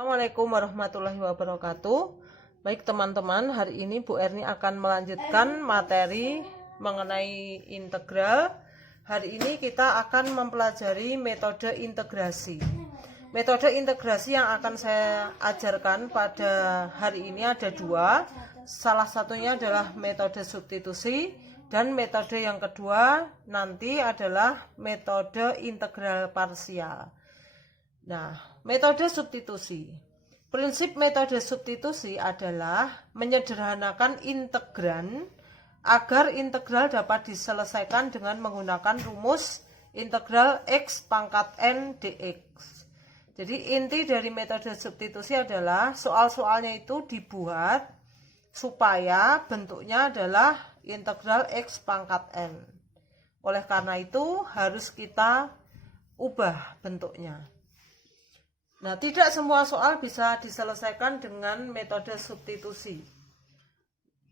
Assalamualaikum warahmatullahi wabarakatuh. Baik teman-teman, hari ini Bu Erni akan melanjutkan materi mengenai integral. Hari ini kita akan mempelajari metode integrasi. Metode integrasi yang akan saya ajarkan pada hari ini ada dua. Salah satunya adalah metode substitusi dan metode yang kedua nanti adalah metode integral parsial. Nah, metode substitusi. Prinsip metode substitusi adalah menyederhanakan integran agar integral dapat diselesaikan dengan menggunakan rumus integral x pangkat n dx. Jadi inti dari metode substitusi adalah soal-soalnya itu dibuat supaya bentuknya adalah integral x pangkat n. Oleh karena itu harus kita ubah bentuknya. Nah, tidak semua soal bisa diselesaikan dengan metode substitusi.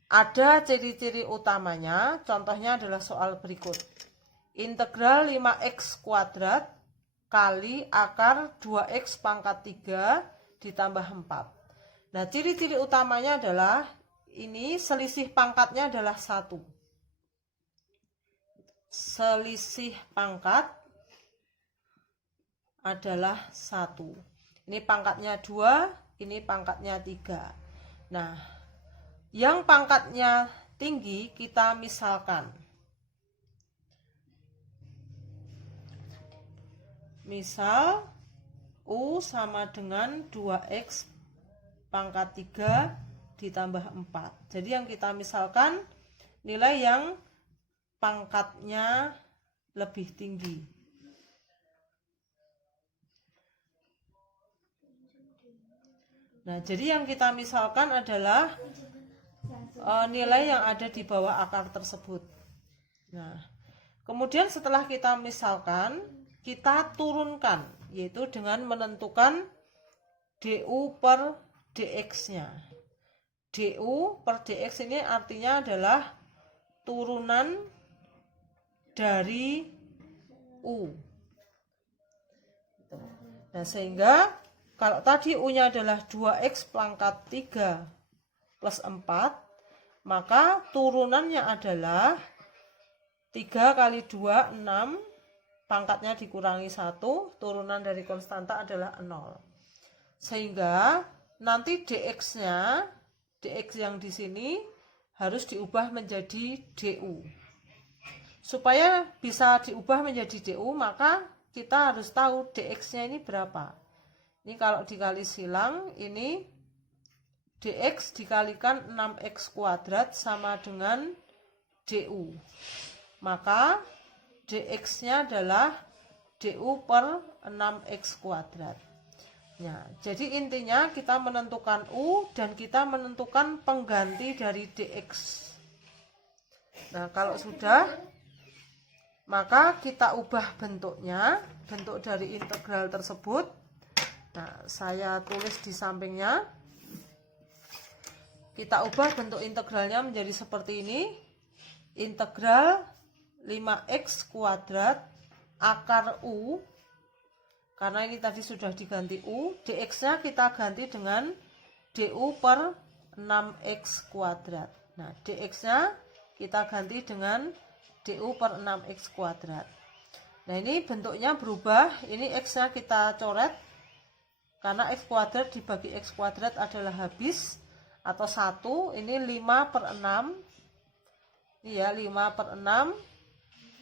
Ada ciri-ciri utamanya, contohnya adalah soal berikut. Integral 5x kuadrat kali akar 2x pangkat 3 ditambah 4. Nah, ciri-ciri utamanya adalah ini selisih pangkatnya adalah 1. Selisih pangkat adalah 1. Ini pangkatnya 2, ini pangkatnya 3. Nah, yang pangkatnya tinggi kita misalkan. Misal, U sama dengan 2X pangkat 3 ditambah 4. Jadi yang kita misalkan nilai yang pangkatnya lebih tinggi. Nah, jadi yang kita misalkan adalah nilai yang ada di bawah akar tersebut. Nah, kemudian setelah kita misalkan, kita turunkan, yaitu dengan menentukan du per dx-nya. Du per dx ini artinya adalah turunan dari u. Nah, sehingga kalau tadi U-nya adalah 2X pangkat 3 plus 4, maka turunannya adalah 3 kali 2, 6, pangkatnya dikurangi 1, turunan dari konstanta adalah 0. Sehingga nanti dx-nya, dx yang di sini harus diubah menjadi du. Supaya bisa diubah menjadi du, maka kita harus tahu dx-nya ini berapa. Ini kalau dikali silang, ini dx dikalikan 6x kuadrat sama dengan du. Maka dx-nya adalah du per 6x kuadrat. Nah, jadi intinya kita menentukan u dan kita menentukan pengganti dari dx. Nah, kalau sudah, maka kita ubah bentuknya, bentuk dari integral tersebut. Nah, saya tulis di sampingnya. Kita ubah bentuk integralnya menjadi seperti ini. Integral 5x kuadrat akar u. Karena ini tadi sudah diganti u. Dx-nya kita ganti dengan du per 6x kuadrat. Nah, dx-nya kita ganti dengan du per 6x kuadrat. Nah, ini bentuknya berubah. Ini x-nya kita coret. Karena x kuadrat dibagi x kuadrat adalah habis atau 1, ini 5 per 6. Ini ya, 5 per 6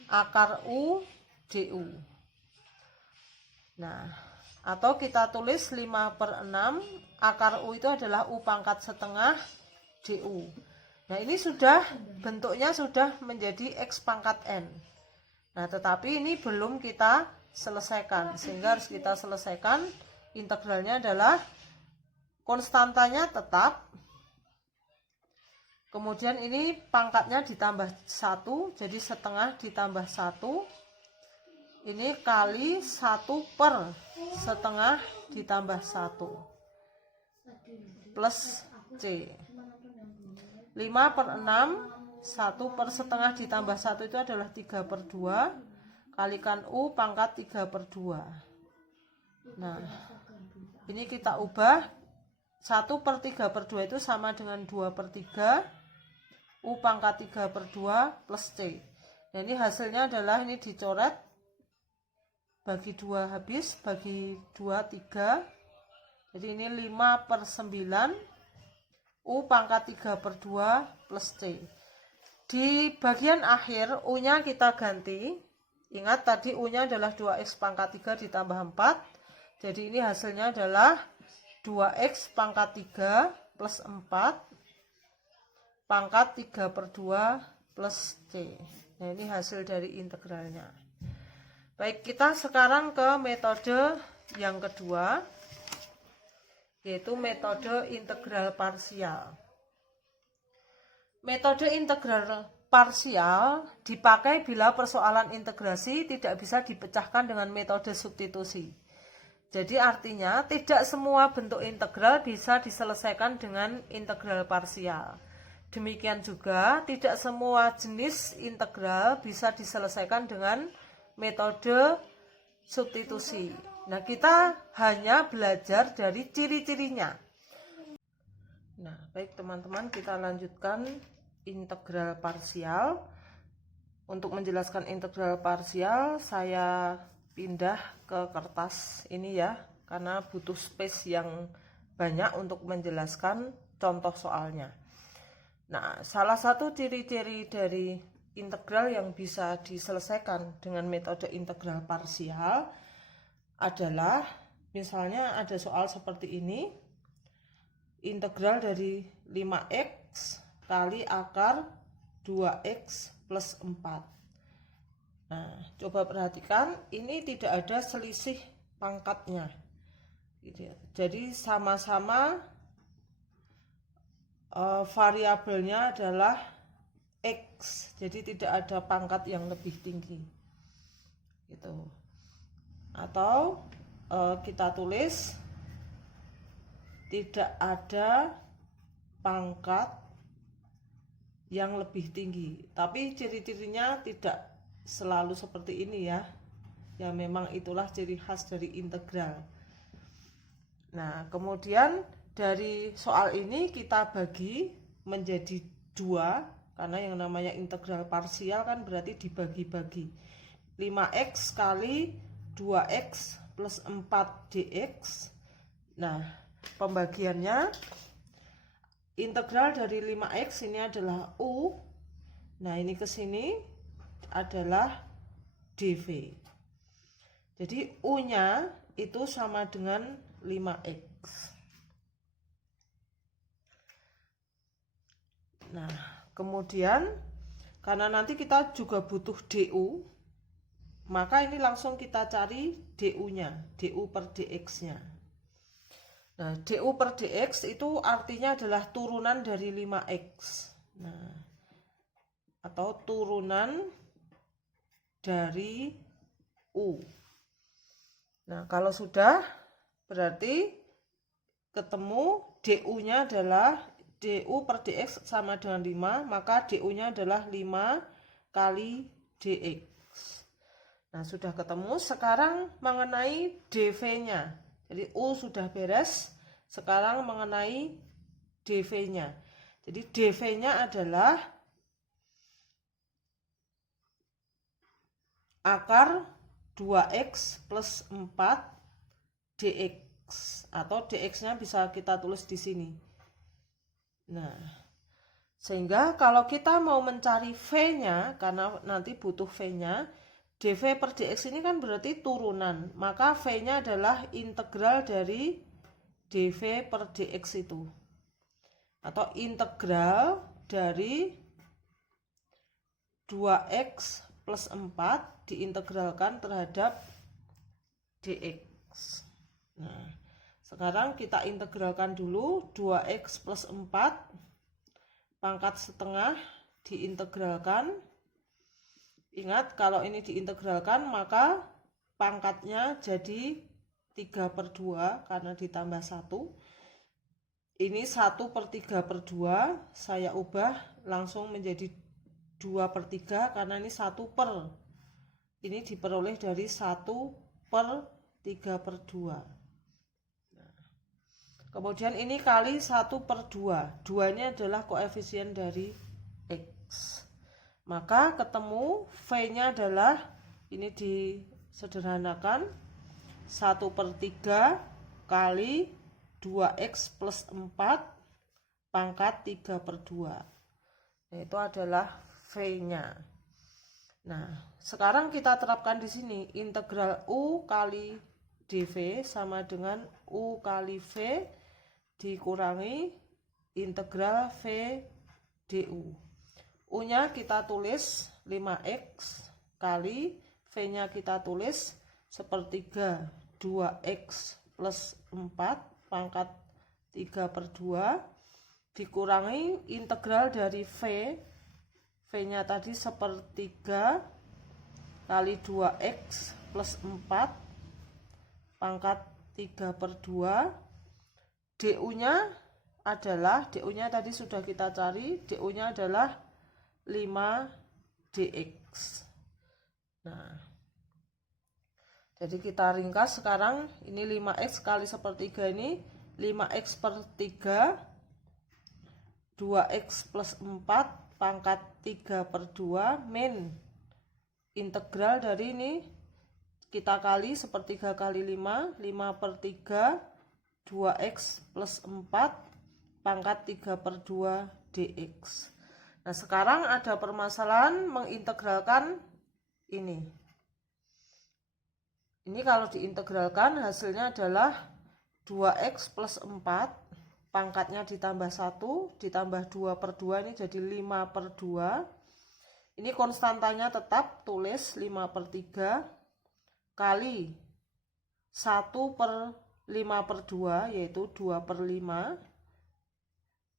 akar u du. Nah, atau kita tulis 5 per 6 akar u itu adalah u pangkat setengah du. Nah, ini sudah bentuknya sudah menjadi x pangkat n. Nah, tetapi ini belum kita selesaikan, sehingga harus kita selesaikan. Integralnya adalah konstantanya tetap, kemudian ini pangkatnya ditambah 1, jadi setengah ditambah 1, ini kali 1 per setengah ditambah 1 plus C. 5 per 6, 1 per setengah ditambah 1 itu adalah 3 per 2, kalikan U pangkat 3 per 2. Nah, Ini kita ubah 1/3/2 itu sama dengan 2/3 U pangkat 3/2 plus C. Nah, ini hasilnya adalah ini dicoret, bagi 2 habis, bagi 2 3. Jadi ini 5/9 U pangkat 3/2 plus C. Di bagian akhir U nya kita ganti. Ingat tadi U nya adalah 2x pangkat 3 ditambah 4. Jadi ini hasilnya adalah 2x pangkat 3 plus 4 pangkat 3/2 plus C. Nah, ini hasil dari integralnya. Baik, kita sekarang ke metode yang kedua, yaitu metode integral parsial. Metode integral parsial dipakai bila persoalan integrasi tidak bisa dipecahkan dengan metode substitusi. Jadi artinya tidak semua bentuk integral bisa diselesaikan dengan integral parsial. Demikian juga tidak semua jenis integral bisa diselesaikan dengan metode substitusi. Nah, kita hanya belajar dari ciri-cirinya. Nah, baik teman-teman, kita lanjutkan integral parsial. Untuk menjelaskan integral parsial, saya pindah ke kertas ini ya, karena butuh space yang banyak untuk menjelaskan contoh soalnya. Nah, salah satu ciri-ciri dari integral yang bisa diselesaikan dengan metode integral parsial adalah, misalnya ada soal seperti ini, integral dari 5x kali akar 2x plus 4. Nah, coba perhatikan, ini tidak ada selisih pangkatnya. Jadi sama-sama variabelnya adalah X, jadi tidak ada pangkat yang lebih tinggi gitu. Atau kita tulis tidak ada pangkat yang lebih tinggi, tapi ciri-cirinya tidak selalu seperti ini ya. Ya, memang itulah ciri khas dari integral. Nah, kemudian dari soal ini kita bagi menjadi 2, karena yang namanya integral parsial kan berarti dibagi-bagi. 5x kali 2x plus 4 dx. Nah, pembagiannya, integral dari 5x ini adalah U. Nah, ini ke sini adalah dv. Jadi U nya itu sama dengan 5x. Nah, kemudian karena nanti kita juga butuh du, maka ini langsung kita cari du nya, du per dx nya. Nah, du per dx itu artinya adalah turunan dari 5x. Nah, atau turunan dari u. Nah, kalau sudah, berarti ketemu du nya adalah du per dx sama dengan 5, maka du nya adalah 5 kali dx. Nah, sudah ketemu. Sekarang mengenai dv nya. Jadi u sudah beres, sekarang mengenai dv nya. Jadi dv nya adalah akar 2x plus 4 dx, atau dx nya bisa kita tulis di sini. Nah, sehingga kalau kita mau mencari v-nya, karena nanti butuh v-nya, dv per dx ini kan berarti turunan, maka v-nya adalah integral dari dv per dx itu, atau integral dari 2x plus 4 diintegralkan terhadap dx. Nah, sekarang kita integralkan dulu 2x plus 4 pangkat setengah diintegralkan. Ingat, kalau ini diintegralkan maka pangkatnya jadi 3/2 karena ditambah 1. Ini 1/3/2, saya ubah langsung menjadi 2/3 karena ini 1/, ini diperoleh dari 1/3/2. Nah, Kemudian ini kali 1/2. 2 ini adalah koefisien dari X. Maka ketemu V-nya adalah, ini disederhanakan, 1/3 kali 2X plus 4 pangkat 3/2. Itu adalah V-nya. Nah, sekarang kita terapkan di sini. Integral U kali dV sama dengan U kali V dikurangi integral V du. U-nya kita tulis 5X kali V-nya kita tulis 1/3 2X plus 4 pangkat 3/2 dikurangi integral dari V-nya tadi 1/3 kali 2X plus 4 pangkat 3/2. Du-nya tadi sudah kita cari, Du-nya adalah 5dx. Nah, jadi kita ringkas sekarang, ini 5x kali 1/3 ini 5x/3 2x plus 4 pangkat 3/2 min integral dari ini kita kali 1/3 kali 5 5/3 2x plus 4 pangkat 3/2 dx. Nah, sekarang ada permasalahan mengintegralkan ini. Ini kalau diintegralkan hasilnya adalah 2x plus 4 pangkatnya ditambah 1 ditambah 2/2, ini jadi 5/2. Ini konstantanya tetap, tulis 5/3 kali 1/5/2 yaitu 2/5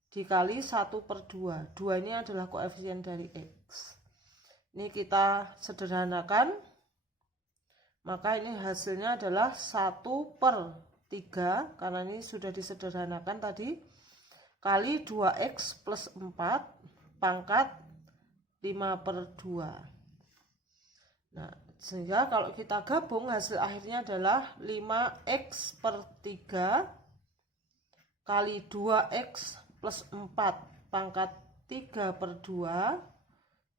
dikali 1/2. 2 ini adalah koefisien dari X. Ini kita sederhanakan, maka ini hasilnya adalah 1/3 karena ini sudah disederhanakan tadi, kali 2x plus 4 pangkat 5/2. Nah, sehingga kalau kita gabung hasil akhirnya adalah 5x/3 kali 2x plus 4 pangkat 3/2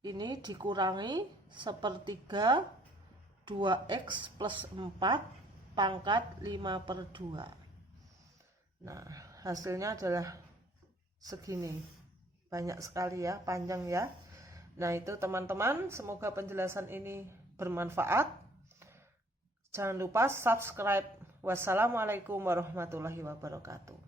ini dikurangi 1/3 2x plus 4 pangkat 5/2. Nah, hasilnya adalah segini. Banyak sekali ya, panjang ya. Nah, itu teman-teman, semoga penjelasan ini bermanfaat. Jangan lupa subscribe. Wassalamualaikum warahmatullahi wabarakatuh.